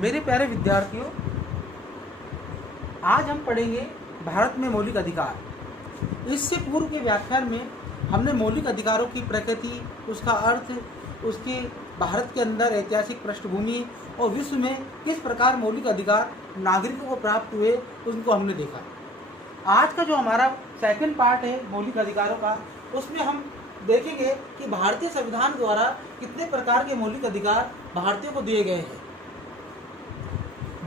मेरे प्यारे विद्यार्थियों, आज हम पढ़ेंगे भारत में मौलिक अधिकार। इससे पूर्व के व्याख्यान में हमने मौलिक अधिकारों की प्रकृति, उसका अर्थ, उसके भारत के अंदर ऐतिहासिक पृष्ठभूमि और विश्व में किस प्रकार मौलिक अधिकार नागरिकों को प्राप्त हुए उनको हमने देखा। आज का जो हमारा सेकंड पार्ट है मौलिक अधिकारों का, उसमें हम देखेंगे कि भारतीय संविधान द्वारा कितने प्रकार के मौलिक अधिकार भारतीयों को दिए गए हैं।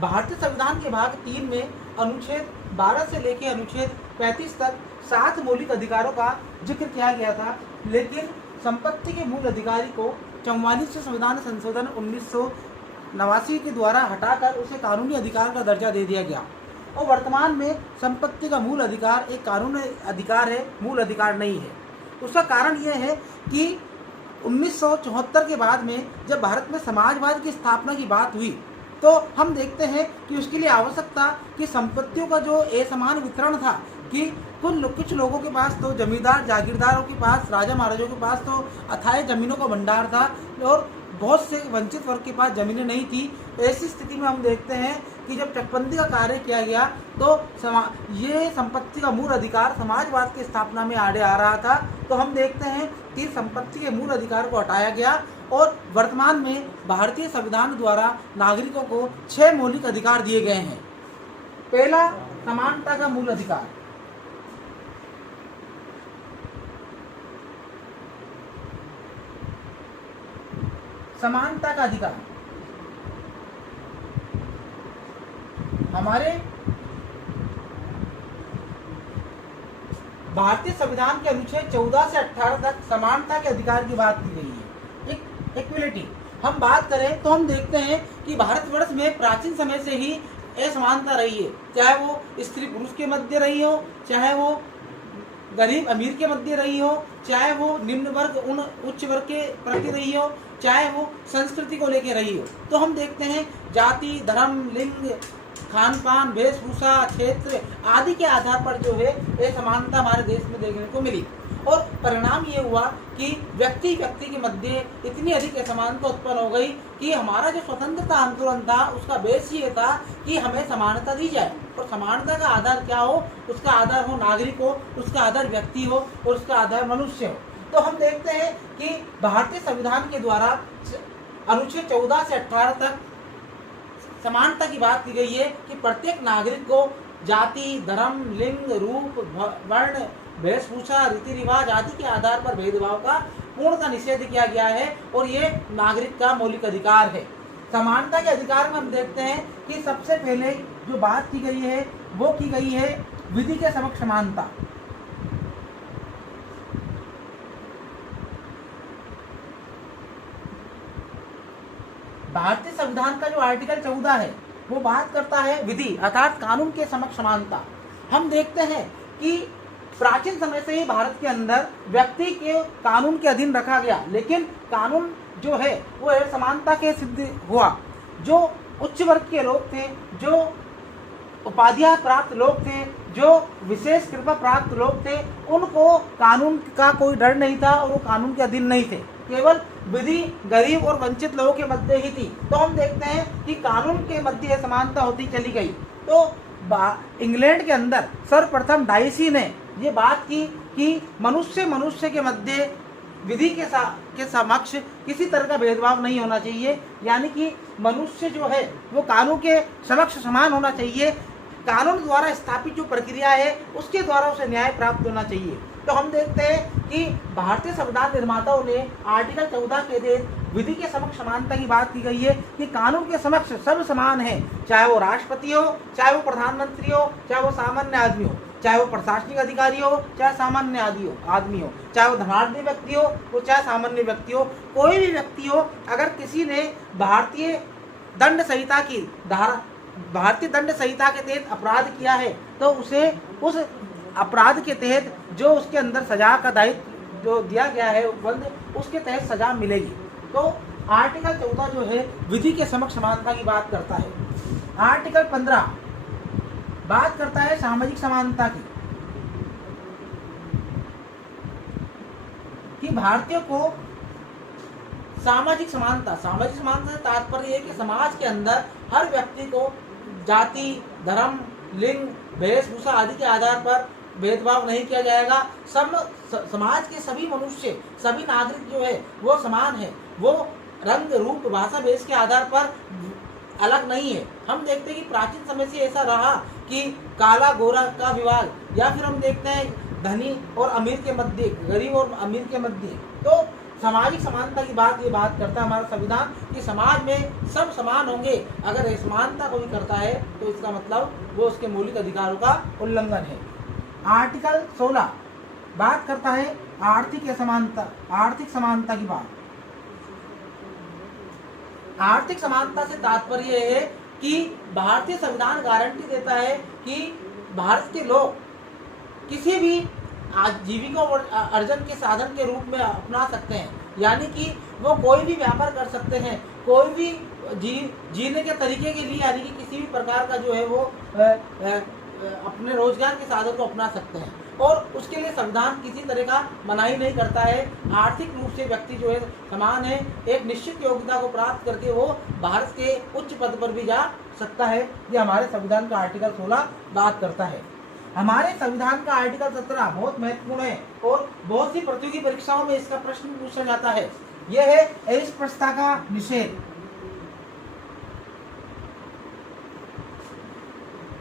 भारतीय संविधान के भाग 3 में अनुच्छेद 12 से लेकर अनुच्छेद 35 तक 7 मौलिक अधिकारों का जिक्र किया गया था, लेकिन संपत्ति के मूल अधिकारी को 44वें संविधान संशोधन 1989 के द्वारा हटाकर उसे कानूनी अधिकार का दर्जा दे दिया गया और वर्तमान में संपत्ति का मूल अधिकार एक कानूनी अधिकार है, मूल अधिकार नहीं है। उसका कारण यह है कि 1974 के बाद में जब भारत में समाजवाद की स्थापना की बात हुई तो हम देखते हैं कि उसके लिए आवश्यक था कि संपत्तियों का जो असमान वितरण था कि कुछ लोगों के पास तो जमींदार जागीरदारों के पास, राजा महाराजों के पास तो अथाह जमीनों का भंडार था और बहुत से वंचित वर्ग के पास जमीनें नहीं थी। ऐसी स्थिति में हम देखते हैं कि जब चकबंदी का कार्य किया गया तो ये संपत्ति का मूल अधिकार समाजवाद की स्थापना में आड़े आ रहा था। तो हम देखते हैं कि संपत्ति के मूल अधिकार को हटाया गया और वर्तमान में भारतीय संविधान द्वारा नागरिकों को 6 मौलिक अधिकार दिए गए हैं। पहला, समानता का मूल अधिकार। समानता का अधिकार हमारे भारतीय संविधान के अनुच्छेद 14 से 18 तक समानता के अधिकार की बात की गई है। इक्वलिटी हम बात करें तो हम देखते हैं कि भारतवर्ष में प्राचीन समय से ही असमानता रही है, चाहे वो स्त्री पुरुष के मध्य रही हो, चाहे वो गरीब अमीर के मध्य रही हो, चाहे वो निम्न वर्ग उच्च वर्ग के प्रति रही हो, चाहे वो संस्कृति को लेकर रही हो। तो हम देखते हैं जाति, धर्म, लिंग, खान पान, वेशभूषा, क्षेत्र आदि के आधार पर जो है ये समानता हमारे देश में देखने को मिली और परिणाम ये हुआ कि व्यक्ति के मध्य इतनी अधिक असमानता उत्पन्न हो गई कि हमारा जो स्वतंत्रता आंदोलन था उसका बेस ये था कि हमें समानता दी जाए और समानता का आधार क्या हो, उसका आधार हो नागरिक हो, उसका आधार व्यक्ति हो और उसका आधार मनुष्य हो। तो हम देखते हैं कि भारतीय संविधान के द्वारा अनुच्छेद 14 से 18 तक समानता की बात की गई है कि प्रत्येक नागरिक को जाति, धर्म, लिंग, रूप, वर्ण, वेशभूषा, रीति रिवाज आदि के आधार पर भेदभाव का पूर्णतः निषेध किया गया है और ये नागरिक का मौलिक अधिकार है। समानता के अधिकार में हम देखते हैं कि सबसे पहले जो बात की गई है वो की गई है विधि के समक्ष समानता। भारतीय संविधान का जो आर्टिकल 14 है वो बात करता है विधि अर्थात कानून के समक्ष समानता। हम देखते हैं कि प्राचीन समय से ही भारत के अंदर व्यक्ति के कानून के अधीन रखा गया, लेकिन कानून जो है वो समानता के सिद्ध हुआ। जो उच्च वर्ग के लोग थे, जो उपाधियां प्राप्त लोग थे, जो विशेष कृपा प्राप्त लोग थे, उनको कानून का कोई डर नहीं था और वो कानून के अधीन नहीं थे। केवल विधि गरीब और वंचित लोगों के मध्य ही थी। तो हम देखते हैं कि कानून के मध्य समानता होती चली गई। तो इंग्लैंड के अंदर सर्वप्रथम डाइसी ने ये बात की कि मनुष्य के मध्य विधि के समक्ष किसी तरह का भेदभाव नहीं होना चाहिए, यानी कि मनुष्य जो है वो कानून के समक्ष समान होना चाहिए। कानून द्वारा स्थापित जो प्रक्रिया है उसके द्वारा उसे न्याय प्राप्त होना चाहिए। तो हम देखते हैं कि भारतीय संविधान निर्माताओं ने आर्टिकल 14 के तहत विधि के समक्ष समानता की बात की गई है कि कानून के समक्ष सब समान है, चाहे वो राष्ट्रपति हो, चाहे वो प्रधानमंत्री हो, चाहे वो सामान्य आदमी हो, चाहे वो प्रशासनिक अधिकारी हो, चाहे सामान्य आदमी हो, चाहे वो धनाढ्य व्यक्ति हो, वो चाहे सामान्य व्यक्ति हो, कोई भी व्यक्ति हो, अगर किसी ने भारतीय दंड संहिता के तहत अपराध किया है तो उसे उस अपराध के तहत जो उसके अंदर सजा का दायित्व जो दिया गया है उपबंध, उसके तहत सजा मिलेगी। तो आर्टिकल 14 जो है विधि के समक्ष समानता की बात करता है। आर्टिकल 15 बात करता है सामाजिक समानता की, कि भारतीयों को सामाजिक समानता, सामाजिक समानता से तात्पर्य है कि समाज के अंदर हर व्यक्ति को जाति, धर्म, लिंग, वेशभूषा आदि के आधार पर भेदभाव नहीं किया जाएगा। सब समाज के सभी मनुष्य, सभी नागरिक जो है वो समान है, वो रंग, रूप, भाषा, वेश के आधार पर अलग नहीं है। हम देखते हैं कि प्राचीन समय से ऐसा रहा कि काला गोरा का विवाद, या फिर हम देखते हैं धनी और अमीर के मध्य, गरीब और अमीर के मध्य। तो सामाजिक समानता की ये बात करता है हमारा संविधान कि समाज में सब समान होंगे। अगर असमानता कोई करता है तो इसका मतलब वो उसके मौलिक अधिकारों का उल्लंघन है। आर्टिकल 16 बात करता है आर्थिक असमानता, आर्थिक समानता की बात। आर्थिक समानता से तात्पर्य है कि भारतीय संविधान गारंटी देता है कि भारत के लोग किसी भी आजीविका अर्जन के साधन के रूप में अपना सकते हैं, यानी कि वो कोई भी व्यापार कर सकते हैं, कोई भी जीने के तरीके के लिए, यानी कि किसी भी प्रकार का जो है वो अपने रोजगार के साधन को अपना सकते हैं, और उसके लिए संविधान किसी तरह का मनाही नहीं करता है। आर्थिक रूप से व्यक्ति जो है समान है, एक निश्चित योग्यता को प्राप्त करके वो भारत के उच्च पद पर भी जा सकता है। ये हमारे संविधान का आर्टिकल 16 बात करता है। हमारे संविधान का आर्टिकल 17 बहुत महत्वपूर्ण है और बहुत सी प्रतियोगी परीक्षाओं में इसका प्रश्न पूछा जाता है। यह है अस्पृश्यता का निषेध।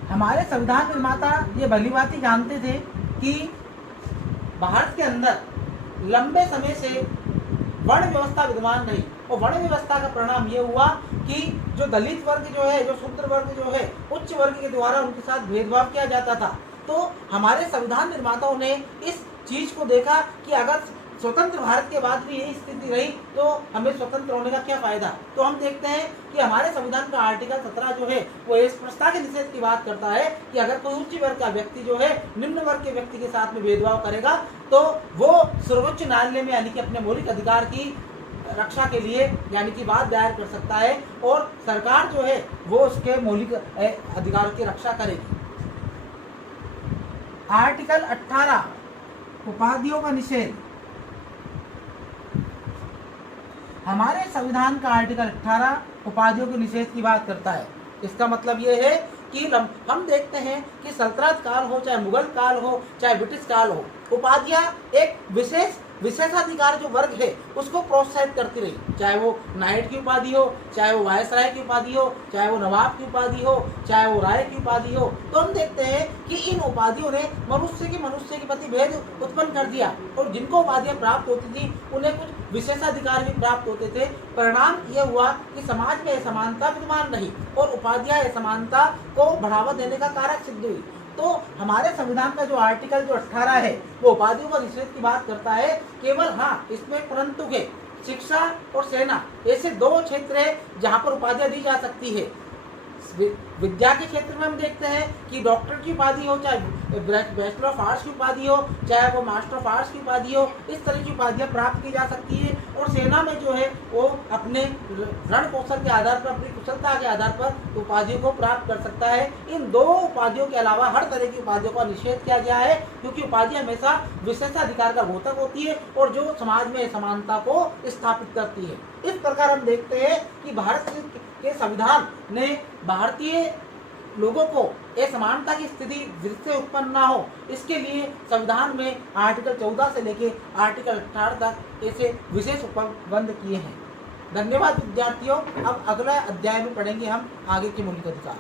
हमारे संविधान निर्माता ये भलीभांति जानते थे कि भारत के अंदर लंबे समय से वर्ण व्यवस्था विद्यमान रही, और वर्ण व्यवस्था का परिणाम ये हुआ कि जो दलित वर्ग जो है, जो शूद्र वर्ग जो है, उच्च वर्ग के द्वारा उनके साथ भेदभाव किया जाता था। तो हमारे संविधान निर्माताओं ने इस चीज को देखा कि अगर स्वतंत्र भारत के बाद भी यही स्थिति रही तो हमें स्वतंत्र होने का क्या फायदा। तो हम देखते हैं कि हमारे संविधान का आर्टिकल 17 जो है वो अस्पृश्यता के निषेध की बात करता है कि अगर कोई उच्च वर्ग का व्यक्ति जो है निम्न वर्ग के व्यक्ति के साथ में भेदभाव करेगा तो वो सर्वोच्च न्यायालय में, यानी कि अपने मौलिक अधिकार की रक्षा के लिए, यानी कि बात दायर कर सकता है, और सरकार जो है वो उसके मौलिक अधिकार की रक्षा करेगी। आर्टिकल 18 उपाधियों का निषेध। हमारे संविधान का आर्टिकल 18 उपाधियों के निषेध की बात करता है। इसका मतलब ये है कि हम देखते हैं कि सल्तनत काल हो, चाहे मुगल काल हो, चाहे ब्रिटिश काल हो, उपाधियां एक विशेषाधिकार जो वर्ग है उसको प्रोत्साहित करती रही, चाहे वो नाइट की उपाधि हो, चाहे वो वायसराय की उपाधि हो, चाहे वो नवाब की उपाधि हो, चाहे वो राय की उपाधि हो। तो हम देखते हैं कि इन उपाधियों ने मनुष्य के प्रति भेद उत्पन्न कर दिया, और जिनको उपाधियां प्राप्त होती थी उन्हें कुछ विशेषाधिकार भी प्राप्त होते थे। परिणाम यह हुआ कि समाज में असमानता विद्यमान रही और उपाधियां असमानता को बढ़ावा देने का कारक सिद्ध हुई। तो हमारे संविधान का जो आर्टिकल जो 18 है वो उपाधियों का निषेध की बात करता है। केवल हाँ, इसमें परंतु के शिक्षा और सेना ऐसे दो क्षेत्र है जहां पर उपाधियां दी जा सकती है। विद्या के क्षेत्र में हम देखते हैं कि डॉक्टर की उपाधि हो, चाहे बैचलर ऑफ आर्ट्स की उपाधि हो, चाहे वो मास्टर ऑफ आर्ट्स की उपाधि हो, इस तरह की उपाधियां प्राप्त की जा सकती है। और सेना में जो है वो अपने रण कौशल के आधार पर, अपनी कुशलता के आधार पर उपाधियों को प्राप्त कर सकता है। इन दो उपाधियों के अलावा हर तरह की उपाधियों का निषेध किया गया है, क्योंकि उपाधि हमेशा विशेषाधिकार का घोतक होती है और जो समाज में समानता को स्थापित करती है। इस प्रकार हम देखते हैं कि भारत के संविधान ने भारतीय लोगों को असमानता की स्थिति जिससे उत्पन्न ना हो, इसके लिए संविधान में आर्टिकल 14 से लेकर आर्टिकल 18 तक ऐसे विशेष उपबंध किए हैं। धन्यवाद विद्यार्थियों। अब अगला अध्याय में पढ़ेंगे हम आगे के मौलिक अधिकार।